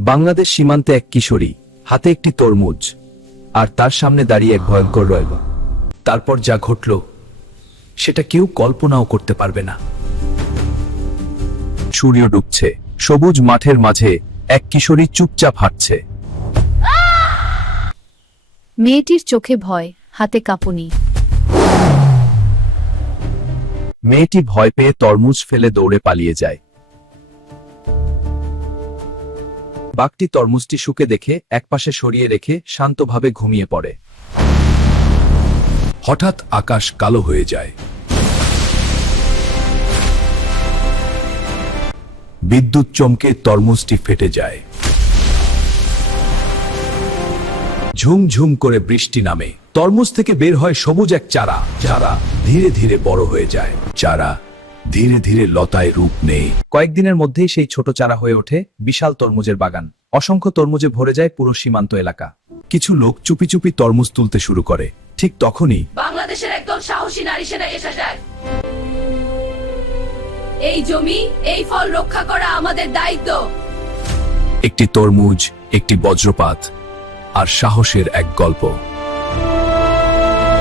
বাংলাদেশ সীমান্তে এক কিশোরী, হাতে একটি তরমুজ, আর তার সামনে দাঁড়িয়ে এক ভয়ঙ্কর রয়েল। তারপর যা ঘটল সেটা কেউ কল্পনাও করতে পারবে না। সূর্য ডুবছে, সবুজ মাঠের মাঝে এক কিশোরী চুপচাপ হাঁটছে। মেয়েটির চোখে ভয়, হাতে কাঁপুনি। মেয়েটি ভয় পেয়ে তরমুজ ফেলে দৌড়ে পালিয়ে যায়। বাঘটি তরমুজটি শুকে দেখে একপাশে সরিয়ে রেখে শান্তভাবে ঘুমিয়ে পড়ে। হঠাৎ আকাশ কালো হয়ে যায়। বিদ্যুৎ চমকে তরমুজটি ফেটে যায়। ঝুমঝুম করে বৃষ্টি নামে। তরমুজ থেকে বের হয় সবুজ এক চারা। চারা ধীরে ধীরে বড় হয়ে যায়। চারা ধীরে ধীরে লতায় রূপ নেয়। কয়েকদিনের মধ্যেই সেই ছোট চারা হয়ে ওঠে বিশাল তরমুজের বাগান। অসংখ্য তরমুজে ভরে যায় পুরো সীমান্ত এলাকা। কিছু লোক চুপি চুপি তরমুজ তুলতে শুরু করে। ঠিক তখনই বাংলাদেশের একদল সাহসী নারী সেনা এসে যায়। এই জমি, এই ফল রক্ষা করা আমাদের দায়িত্ব। একটি তরমুজ, একটি বজ্রপাত, আর সাহসের এক গল্প।